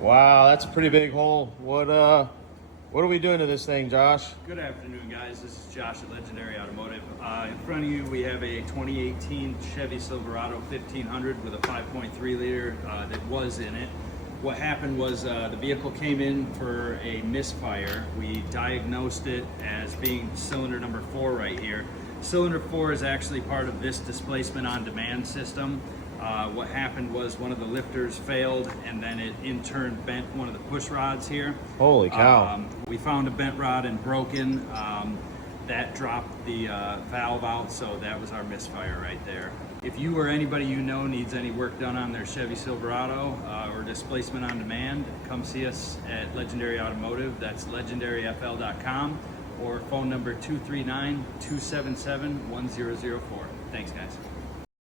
Wow, that's a pretty big hole. What are we doing to this thing, Josh? Good afternoon, guys. This is Josh at Legendary Automotive. In front of you, we have a 2018 Chevy Silverado 1500 with a 5.3 liter that was in it. What happened was the vehicle came in for a misfire. We diagnosed it as being cylinder number 4 right here. Cylinder 4 is actually part of this displacement on demand system. What happened was one of the lifters failed, and then it in turn bent one of the push rods here. Holy cow. We found a bent rod and broken. That dropped the valve out, so that was our misfire right there. If you or anybody you know needs any work done on their Chevy Silverado or displacement on demand, come see us at Legendary Automotive. That's legendaryfl.com or phone number 239-277-1004. Thanks, guys.